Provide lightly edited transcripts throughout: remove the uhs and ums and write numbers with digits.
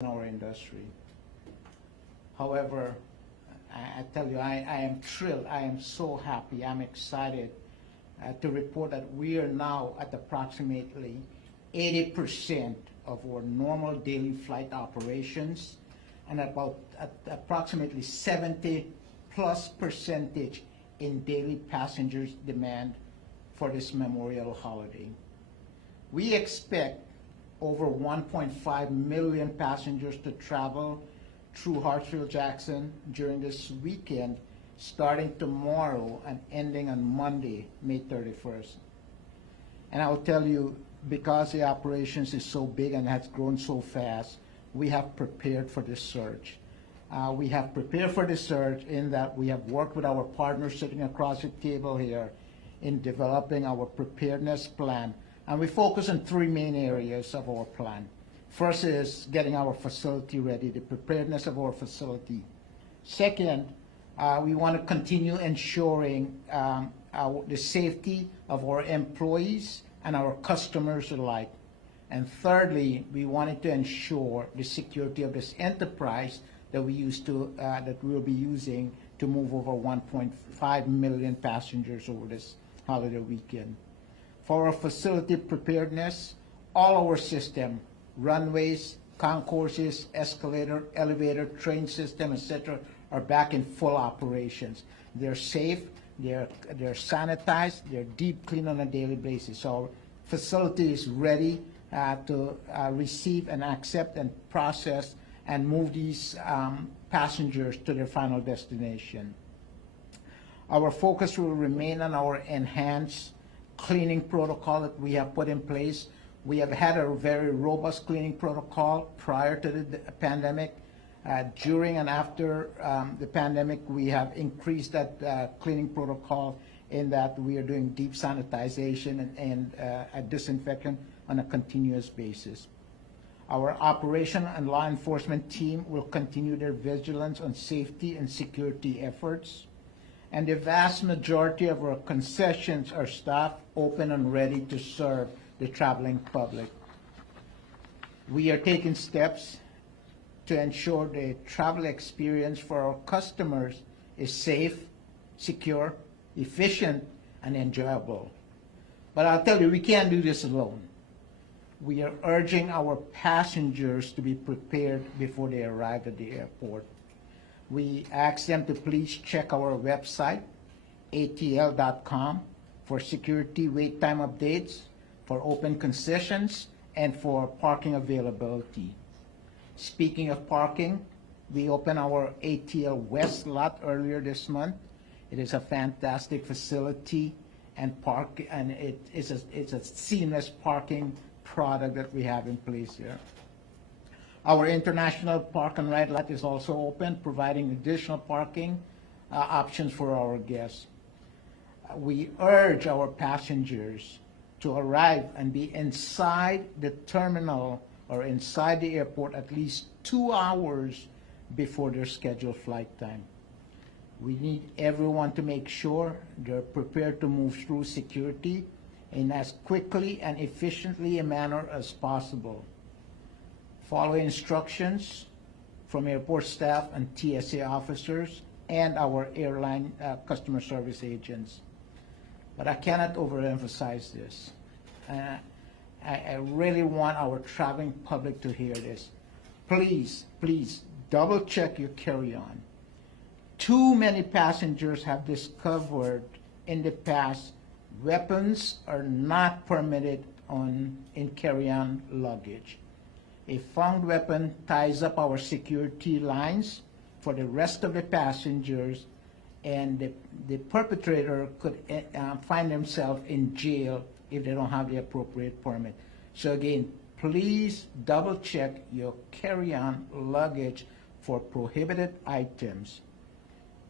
in our industry. However, I tell you, I am thrilled. I am so happy. I'm excited to report that we are now at approximately 80% of our normal daily flight operations, and at approximately 70+% in daily passengers demand for this Memorial holiday. We expect over 1.5 million passengers to travel through Hartsfield-Jackson during this weekend, starting tomorrow and ending on Monday, May 31st. And I will tell you, because the operations is so big and has grown so fast, we have prepared for this surge. We have prepared for this surge in that we have worked with our partners sitting across the table here in developing our preparedness plan. And we focus on three main areas of our plan. First is getting our facility ready, the preparedness of our facility. Second, we want to continue ensuring the safety of our employees and our customers alike. And thirdly, we wanted to ensure the security of this enterprise that we will be using to move over 1.5 million passengers over this holiday weekend. For our facility preparedness, all our system, runways, concourses, escalator, elevator, train system, etc., are back in full operations. They're safe, they're sanitized, they're deep cleaned on a daily basis. So our facility is ready to receive and accept and process and move these passengers to their final destination. Our focus will remain on our enhanced cleaning protocol that we have put in place. We have had a very robust cleaning protocol prior to the pandemic. During and after the pandemic, we have increased that cleaning protocol in that we are doing deep sanitization and disinfection on a continuous basis. Our operation and law enforcement team will continue their vigilance on safety and security efforts. And the vast majority of our concessions are staffed, open, and ready to serve the traveling public. We are taking steps to ensure the travel experience for our customers is safe, secure, efficient, and enjoyable. But I'll tell you, we can't do this alone. We are urging our passengers to be prepared before they arrive at the airport. We ask them to please check our website, atl.com, for security wait time updates, for open concessions, and for parking availability. Speaking of parking, we opened our ATL West lot earlier this month. It is a fantastic facility and it's a seamless parking product that we have in place here. Our international park and ride lot is also open, providing additional parking options for our guests. We urge our passengers to arrive and be inside the terminal or inside the airport at least 2 hours before their scheduled flight time. We need everyone to make sure they're prepared to move through security in as quickly and efficiently a manner as possible. Follow instructions from airport staff and TSA officers and our airline customer service agents. But I cannot overemphasize this. I really want our traveling public to hear this. Please, please, double check your carry-on. Too many passengers have discovered in the past weapons are not permitted in carry-on luggage. A found weapon ties up our security lines for the rest of the passengers, and the perpetrator could find themselves in jail if they don't have the appropriate permit. So again, please double check your carry-on luggage for prohibited items.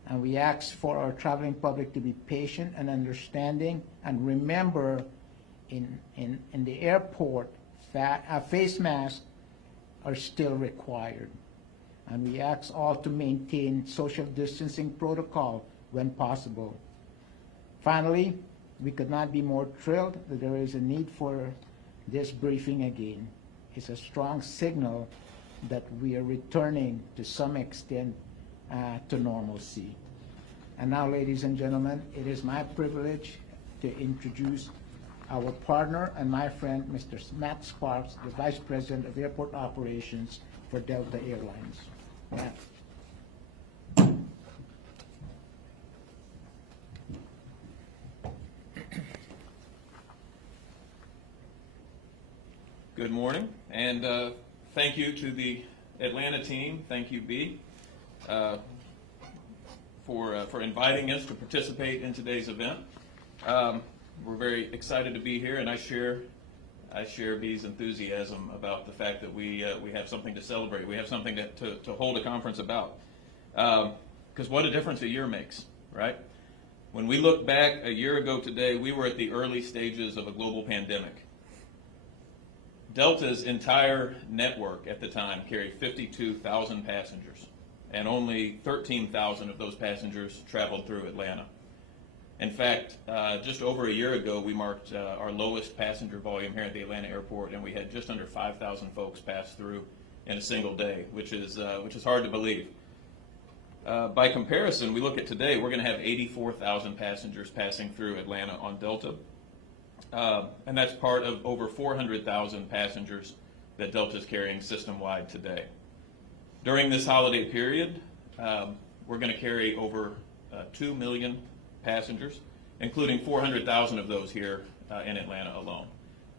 And we ask for our traveling public to be patient and understanding, and remember, in the airport, face masks are still required. And we ask all to maintain social distancing protocol when possible. Finally, we could not be more thrilled that there is a need for this briefing again. It's a strong signal that we are returning to some extent to normalcy. And now, ladies and gentlemen, it is my privilege to introduce our partner and my friend, Mr. Matt Sparks, the Vice President of Airport Operations for Delta Airlines. Matt. Good morning, and thank you to the Atlanta team. Thank you, B, for inviting us to participate in today's event. We're very excited to be here, and I share B's enthusiasm about the fact that we have something to celebrate. We have something to hold a conference about. Because what a difference a year makes, right? When we look back a year ago today, we were at the early stages of a global pandemic. Delta's entire network at the time carried 52,000 passengers, and only 13,000 of those passengers traveled through Atlanta. In fact, just over a year ago, we marked our lowest passenger volume here at the Atlanta airport, and we had just under 5,000 folks pass through in a single day, which is hard to believe. By comparison, we look at today, we're going to have 84,000 passengers passing through Atlanta on Delta, and that's part of over 400,000 passengers that Delta is carrying system-wide today. During this holiday period, we're going to carry over 2 million passengers, including 400,000 of those here in Atlanta alone.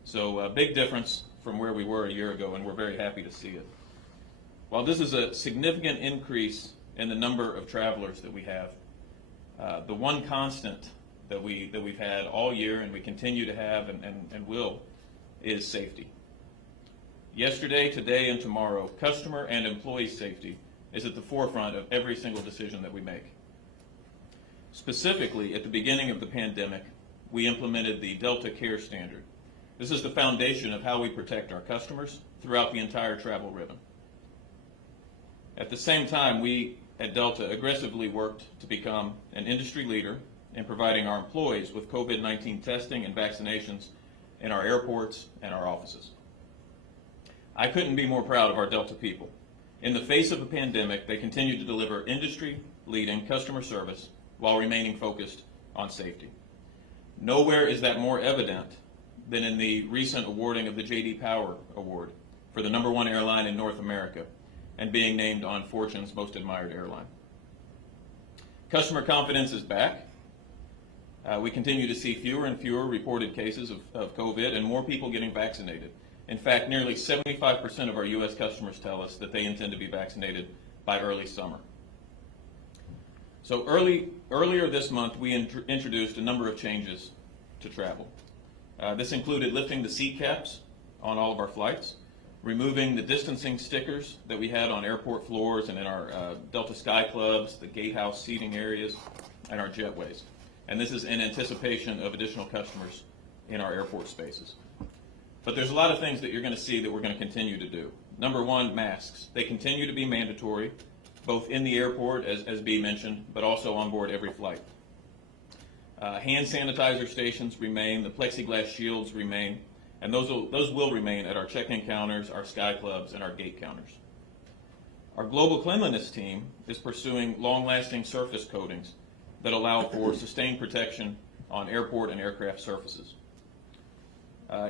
So a big difference from where we were a year ago, and we're very happy to see it. While this is a significant increase in the number of travelers that we have, the one constant that we've had all year and we continue to have and will is safety. Yesterday, today, and tomorrow, customer and employee safety is at the forefront of every single decision that we make. Specifically, at the beginning of the pandemic, we implemented the Delta Care Standard. This is the foundation of how we protect our customers throughout the entire travel ribbon. At the same time, we at Delta aggressively worked to become an industry leader in providing our employees with COVID-19 testing and vaccinations in our airports and our offices. I couldn't be more proud of our Delta people. In the face of a pandemic, they continue to deliver industry-leading customer service while remaining focused on safety. Nowhere is that more evident than in the recent awarding of the J.D. Power Award for the #1 airline in North America and being named on Fortune's Most Admired Airline. Customer confidence is back. We continue to see fewer and fewer reported cases of COVID and more people getting vaccinated. In fact, nearly 75% of our U.S. customers tell us that they intend to be vaccinated by early summer. So earlier this month, we introduced a number of changes to travel. This included lifting the seat caps on all of our flights, removing the distancing stickers that we had on airport floors and in our Delta Sky Clubs, the gatehouse seating areas, and our jetways. And this is in anticipation of additional customers in our airport spaces. But there's a lot of things that you're going to see that we're going to continue to do. Number one, masks. They continue to be mandatory, both in the airport, as B mentioned, but also on board every flight. Hand sanitizer stations remain, the plexiglass shields remain, and those will remain at our check-in counters, our Sky Clubs, and our gate counters. Our global cleanliness team is pursuing long-lasting surface coatings that allow for sustained protection on airport and aircraft surfaces.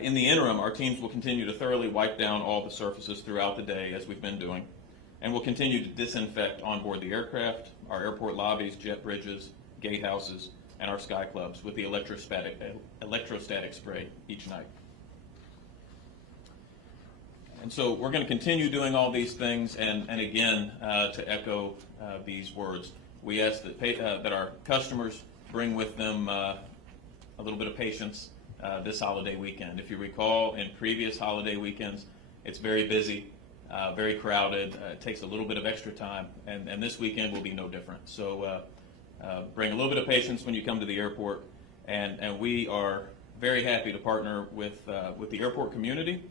In the interim, our teams will continue to thoroughly wipe down all the surfaces throughout the day, as we've been doing, and will continue to disinfect on board the aircraft, our airport lobbies, jet bridges, gatehouses, and our Sky Clubs with the electrostatic spray each night. And so we're going to continue doing all these things, and again, to echo these words, we ask that our customers bring with them a little bit of patience this holiday weekend. If you recall, in previous holiday weekends, it's very busy, very crowded. It takes a little bit of extra time, and this weekend will be no different. So bring a little bit of patience when you come to the airport, and we are very happy to partner with the airport community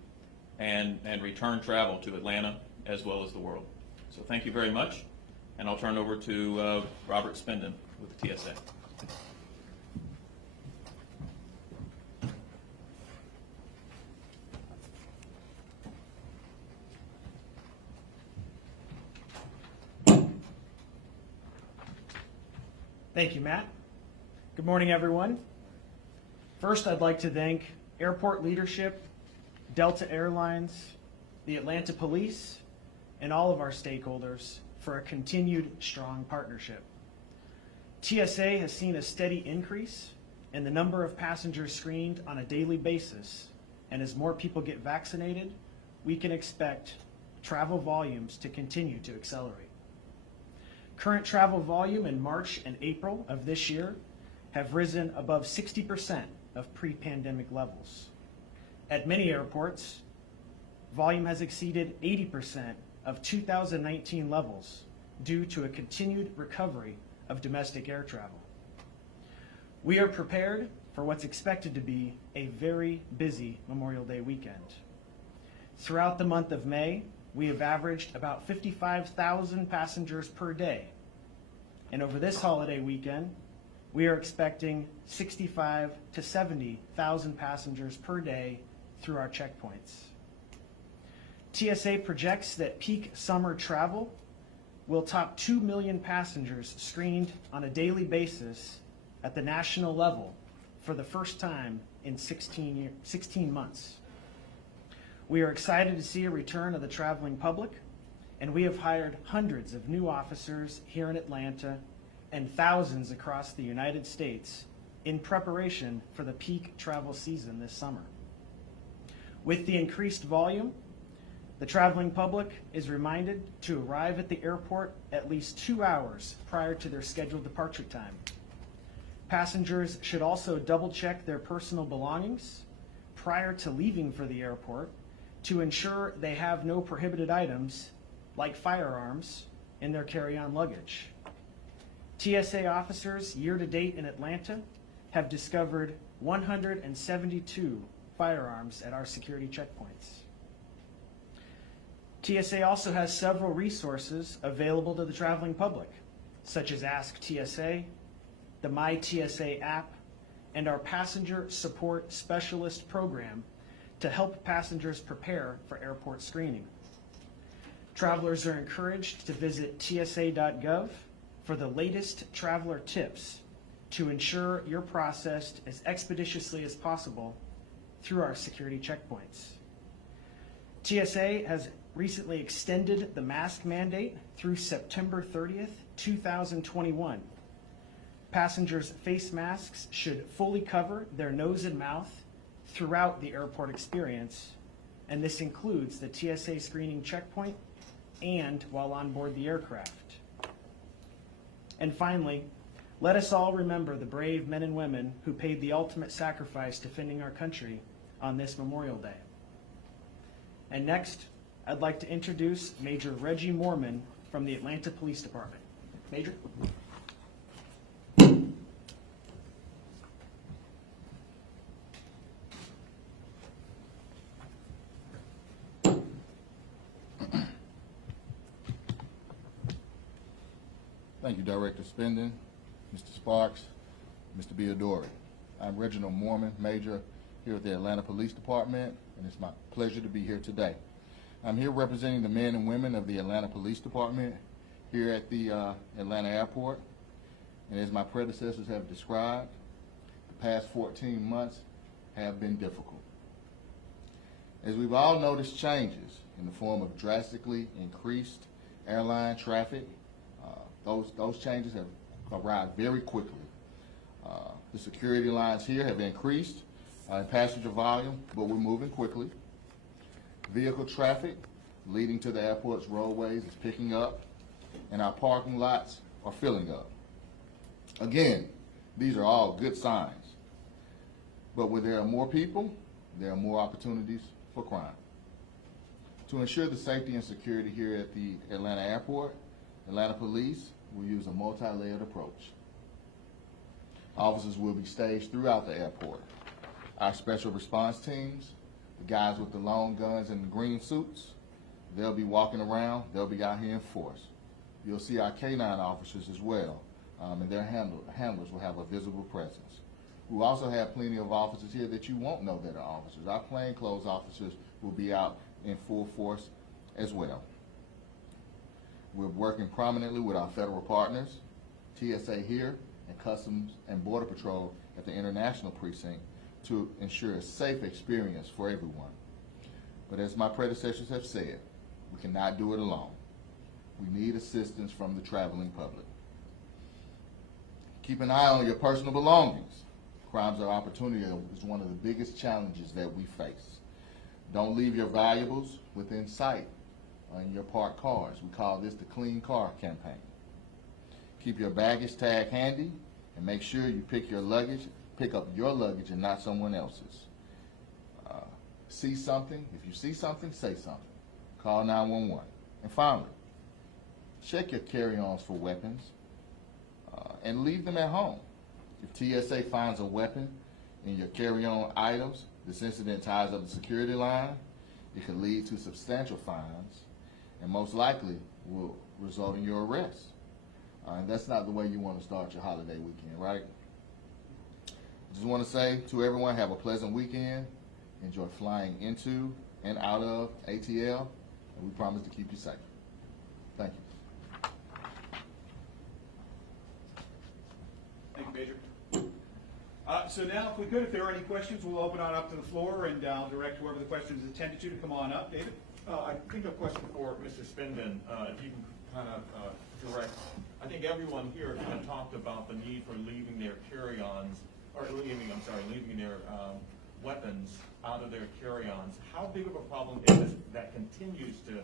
and return travel to Atlanta as well as the world. So thank you very much, and I'll turn over to Robert Spindon with the TSA. Thank you, Matt. Good morning, everyone. First, I'd like to thank airport leadership, Delta Airlines, the Atlanta Police, and all of our stakeholders for a continued strong partnership. TSA has seen a steady increase in the number of passengers screened on a daily basis, and as more people get vaccinated, we can expect travel volumes to continue to accelerate. Current travel volume in March and April of this year have risen above 60% of pre-pandemic levels. At many airports, volume has exceeded 80% of 2019 levels due to a continued recovery of domestic air travel. We are prepared for what's expected to be a very busy Memorial Day weekend. Throughout the month of May, we have averaged about 55,000 passengers per day. And over this holiday weekend, we are expecting 65 to 70,000 passengers per day through our checkpoints. TSA projects that peak summer travel will top 2 million passengers screened on a daily basis at the national level for the first time in 16 months. We are excited to see a return of the traveling public, and we have hired hundreds of new officers here in Atlanta and thousands across the United States in preparation for the peak travel season this summer. With the increased volume, the traveling public is reminded to arrive at the airport at least 2 hours prior to their scheduled departure time. Passengers should also double-check their personal belongings prior to leaving for the airport to ensure they have no prohibited items like firearms in their carry-on luggage. TSA officers year-to-date in Atlanta have discovered 172 firearms at our security checkpoints. TSA also has several resources available to the traveling public, such as Ask TSA, the My TSA app, and our Passenger Support Specialist program to help passengers prepare for airport screening. Travelers are encouraged to visit tsa.gov for the latest traveler tips to ensure you're processed as expeditiously as possible through our security checkpoints. TSA has recently extended the mask mandate through September 30th, 2021. Passengers' face masks should fully cover their nose and mouth throughout the airport experience, and this includes the TSA screening checkpoint and while on board the aircraft. And finally, let us all remember the brave men and women who paid the ultimate sacrifice defending our country on this Memorial Day. And next, I'd like to introduce Major Reggie Mormon from the Atlanta Police Department. Major? Thank you, Director Spending, Mr. Sparks, Mr. Biodori. I'm Reginald Mormon, Major here at the Atlanta Police Department, and it's my pleasure to be here today. I'm here representing the men and women of the Atlanta Police Department here at the Atlanta Airport. And as my predecessors have described, the past 14 months have been difficult. As we've all noticed changes in the form of drastically increased airline traffic, those changes have arrived very quickly. The security lines here have increased in passenger volume, but we're moving quickly. Vehicle traffic leading to the airport's roadways is picking up, and our parking lots are filling up. Again, these are all good signs. But where there are more people, there are more opportunities for crime. To ensure the safety and security here at the Atlanta Airport, Atlanta Police will use a multi-layered approach. Officers will be staged throughout the airport. Our special response teams, the guys with the long guns and the green suits, they'll be walking around, they'll be out here in force. You'll see our K-9 officers as well, and their handlers will have a visible presence. We also have plenty of officers here that you won't know that are officers. Our plainclothes officers will be out in full force as well. We're working prominently with our federal partners. TSA here and Customs and Border Patrol at the International Precinct to ensure a safe experience for everyone. But as my predecessors have said, we cannot do it alone. We need assistance from the traveling public. Keep an eye on your personal belongings. Crimes of opportunity is one of the biggest challenges that we face. Don't leave your valuables within sight in your parked cars. We call this the Clean Car Campaign. Keep your baggage tag handy and make sure you pick up your luggage and not someone else's. See something, if you see something, say something. Call 911. And finally, check your carry-ons for weapons and leave them at home. If TSA finds a weapon in your carry-on items, this incident ties up the security line. It could lead to substantial fines and most likely will result in your arrest. And that's not the way you want to start your holiday weekend, right? I just want to say to everyone, have a pleasant weekend. Enjoy flying into and out of ATL, and we promise to keep you safe. Thank you. Thank you, Major. So now, if we could, if there are any questions, we'll open on up to the floor, and I'll direct whoever the question is intended to come on up. David? I think a question for Mr. Spindon, if you can kind of direct. I think everyone here kind of talked about the need for leaving their carry-ons, or leaving their weapons out of their carry-ons. How big of a problem is it that continues to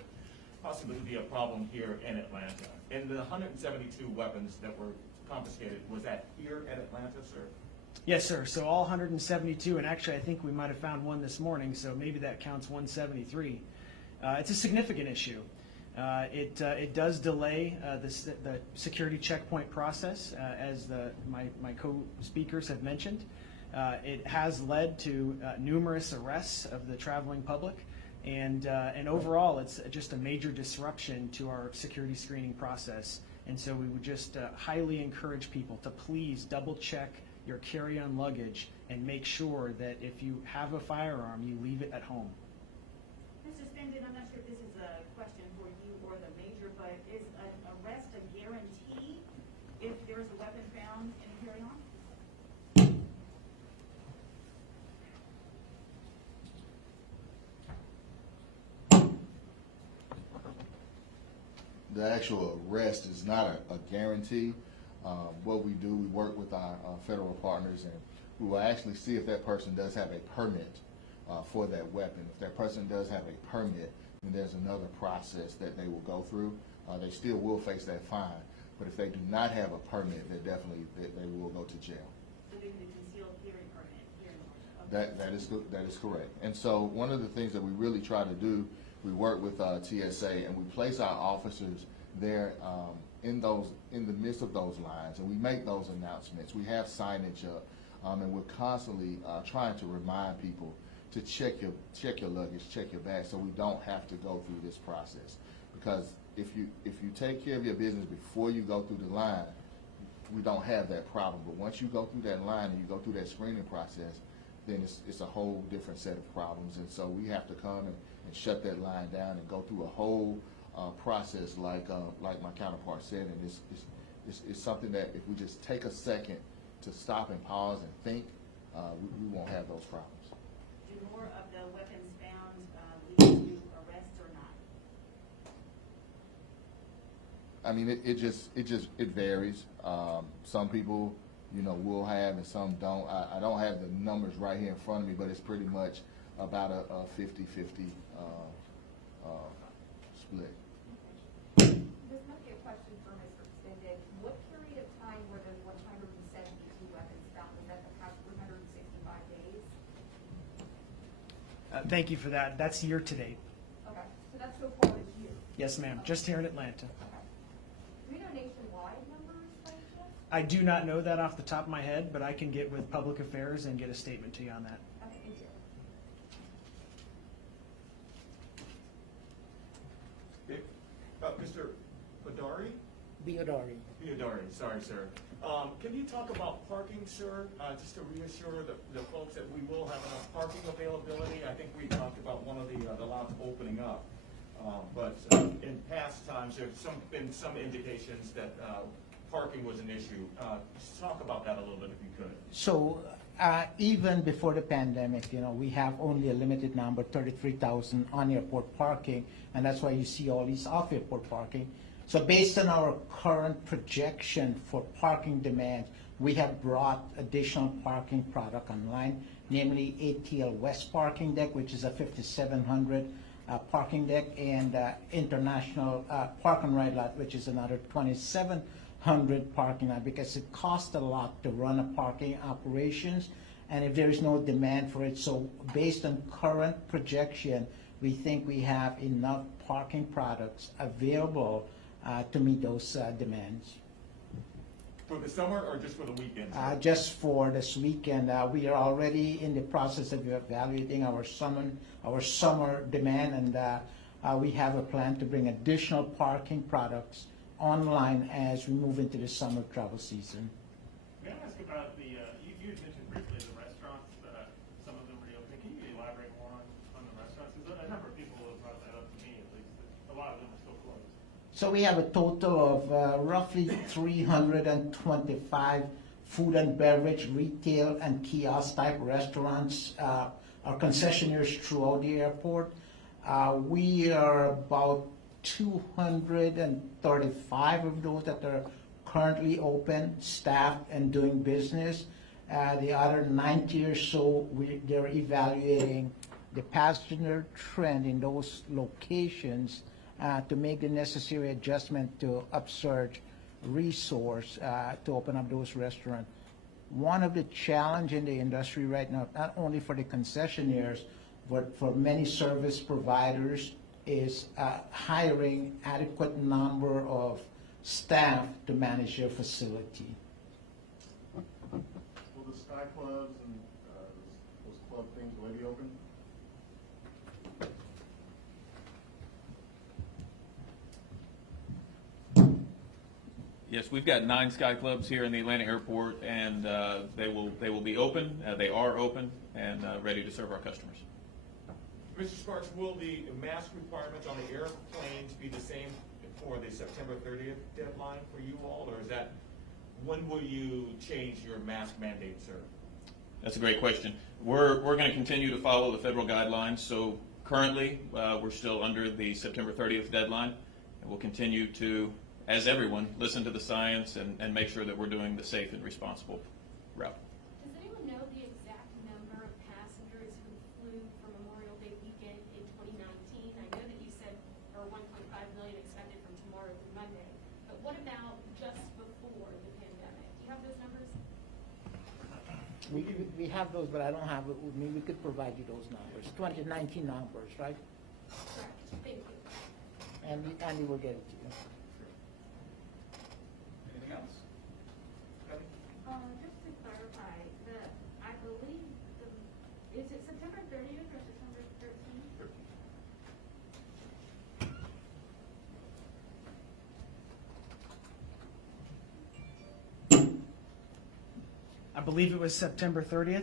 possibly be a problem here in Atlanta? And the 172 weapons that were confiscated, was that here at Atlanta, sir? Yes, sir. So all 172, and actually I think we might have found one this morning, so maybe that counts 173. It's a significant issue. It does delay the security checkpoint process, as my co-speakers have mentioned. It has led to numerous arrests of the traveling public, and overall, it's just a major disruption to our security screening process. And so we would just highly encourage people to please double check your carry-on luggage and make sure that if you have a firearm, you leave it at home. Mr. Spindon, I'm not sure if this is a question for you or the major, but is an arrest a guarantee if there is a weapon found in a carry-on? The actual arrest is not a guarantee. What we do, we work with our federal partners, and we will actually see if that person does have a permit for that weapon. If that person does have a permit, then there's another process that they will go through. They still will face that fine, but if they do not have a permit, they will go to jail. So they need a concealed carry permit here in Georgia. That is correct. And so one of the things that we really try to do, we work with TSA, and we place our officers there in the midst of those lines, and we make those announcements. We have signage up, and we're constantly trying to remind people to check your luggage, check your bag, so we don't have to go through this process. Because if you take care of your business before you go through the line, we don't have that problem. But once you go through that line and you go through that screening process, then it's a whole different set of problems. And so we have to come and shut that line down and go through a whole process like my counterpart said. And it's something that if we just take a second to stop and pause and think, we won't have those problems. Do more of the weapons found lead to arrests or not? I mean, it varies. Some people, will have and some don't. I don't have the numbers right here in front of me, but it's pretty much about a 50-50 split. This might be a question for Mr. Spindon. What period of time were those 172 weapons found? Was that the past 365 days? Thank you for that. That's year to date. Okay, so that's so far this year. Yes, ma'am. Just here in Atlanta. Okay. Do we know nationwide numbers by any chance? I do not know that off the top of my head, but I can get with Public Affairs and get a statement to you on that. Okay, thank you. Okay. Mr. Badari? Biodari, sorry, sir. Can you talk about parking, sir? Just to reassure the folks that we will have enough parking availability. I think we talked about one of the lots opening up. But in past times, there's been some indications that parking was an issue. Just talk about that a little bit if you could. So even before the pandemic, we have only a limited number, 33,000 on-airport parking, and that's why you see all these off-airport parking. So based on our current projection for parking demand, we have brought additional parking product online, namely ATL West Parking Deck, which is a 5,700 parking deck, and International Park and Ride Lot, which is another 2,700 parking lot, because it costs a lot to run a parking operations, and if there is no demand for it. So based on current projection, we think we have enough parking products available to meet those demands. For the summer or just for the weekend? Just for this weekend, we are already in the process of evaluating our summer demand, and we have a plan to bring additional parking products online as we move into the summer travel season. May I ask about you mentioned briefly the restaurants, some of them reopening. Can you elaborate more on the restaurants? Because a number of people have brought that up to me, at least, that a lot of them are still closed. So we have a total of roughly 325 food and beverage, retail, and kiosk type restaurants, our concessionaires throughout the airport. We are about 235 of those that are currently open, staffed, and doing business. The other 90 or so, they're evaluating the passenger trend in those locations to make the necessary adjustment to upsurge resource to open up those restaurants. One of the challenge in the industry right now, not only for the concessionaires, but for many service providers, is hiring adequate number of staff to manage their facility. Will the Sky Clubs and those club things, will they be open? Yes, we've got 9 Sky Clubs here in the Atlanta airport, and they will be open. They are open and ready to serve our customers. Mr. Sparks, will the mask requirements on the airplanes be the same for the September 30th deadline for you all, or is that, when will you change your mask mandate, sir? That's a great question. We're going to continue to follow the federal guidelines. So currently, we're still under the September 30th deadline, and we'll continue to, as everyone, listen to the science and make sure that we're doing the safe and responsible route. Does anyone know the exact number of passengers who flew for Memorial Day weekend in 2019? I know that you said there were 1.5 million expected from tomorrow through Monday, but what about just before the pandemic? Do you have those numbers? We have those, but I don't have it with me. We could provide you those numbers, 2019 numbers, right? Correct. Thank you. And Andy will get it to you. Anything else? Kathy? Just to clarify, I believe is it September 30th or September 13th? I believe it was September 30th.